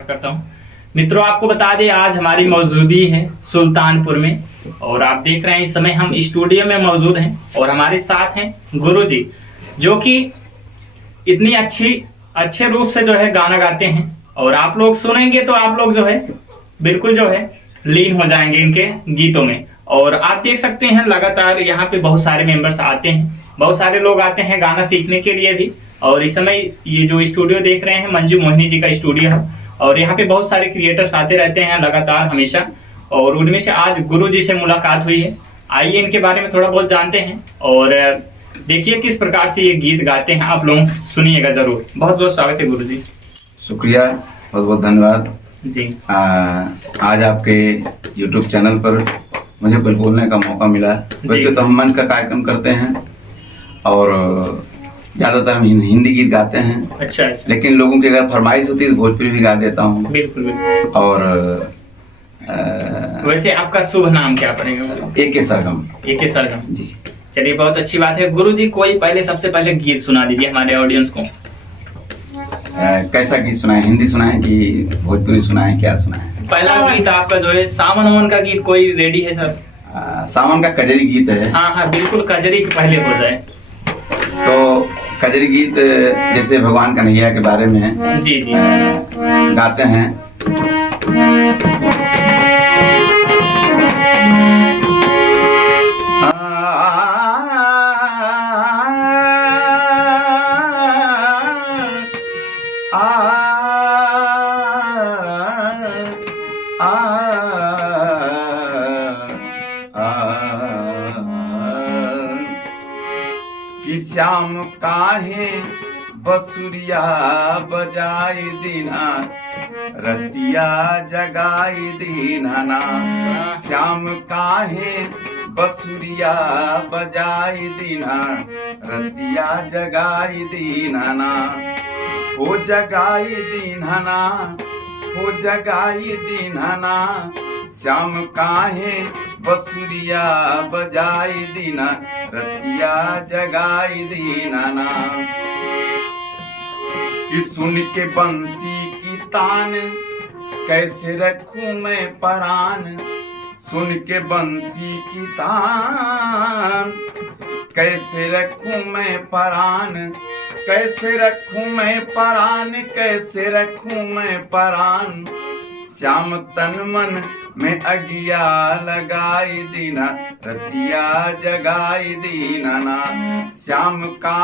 करता हूँ। मित्रों, आपको बता दें आज हमारी मौजूदगी है सुल्तानपुर में और आप देख रहे हैं इस समय हम स्टूडियो में मौजूद हैं और हमारे साथ हैं गुरुजी, जो कि इतनी अच्छे रूप से जो है गाना गाते हैं और आप लोग सुनेंगे तो आप लोग जो है बिल्कुल जो है लीन हो जाएंगे इनके गीतों में। और आप देख सकते हैं लगातार यहाँ पे बहुत सारे मेंबर्स आते हैं, बहुत सारे लोग आते हैं गाना सीखने के लिए भी। और इस समय ये जो स्टूडियो देख रहे हैं मंजू मोहिनी जी का स्टूडियो है और यहाँ पे बहुत सारे क्रिएटर्स आते रहते हैं लगातार हमेशा, और उनमें से आज गुरु जी से मुलाकात हुई है। आइए इनके बारे में थोड़ा बहुत जानते हैं और देखिए किस प्रकार से ये गीत गाते हैं, आप लोग सुनिएगा जरूर। बहुत बहुत स्वागत है गुरु जी। शुक्रिया, बहुत बहुत धन्यवाद जी। आज आपके YouTube चैनल पर मुझे कुछ बोलने का मौका मिला। वैसे तो हम मंच का कार्यक्रम करते हैं और ज़्यादातर हम हिंदी गीत गाते हैं। अच्छा। लेकिन लोगों की अगर फरमाइश होती है तो भोजपुरी भी गा देता हूँ। बिल्कुल बिल्कुल। और वैसे आपका शुभ नाम क्या पड़ेगा? AK सरगम। AK सरगम जी। चलिए, बहुत अच्छी बात है। गुरु जी कोई सबसे पहले गीत सुना दीजिए हमारे ऑडियंस को। कैसा गीत सुनाए? हिंदी सुनाए कि भोजपुरी सुनाए, क्या सुनाए? पहला गीत आपका जो है सावन ओवन का गीत कोई रेडी है सर? सावन का कजरी गीत है। हाँ, बिल्कुल कजरी के पहले हो जाए तो कजरी गीत जैसे भगवान कन्हैया के बारे में जी गाते हैं। कि श्याम काहे बसुरिया बजाई दीना, रतिया जगाई दीना। श्याम काहे बसुरिया बजाई दीना, रतिया जगाई दीना। हो जगाई दीना, हो जगाई दीना। श्याम काहे बसुरिया बजाई दीना, रतिया जगाई दीना। कि सुन के बंसी की तान कैसे रखूं मैं परान, सुन के बंसी की तान कैसे रखूं मैं परान, कैसे रखूं मैं परान, कैसे रखूं मैं परान। श्याम तन मन में अगिया लगाई दीना, रतिया जगाई दीना। श्याम का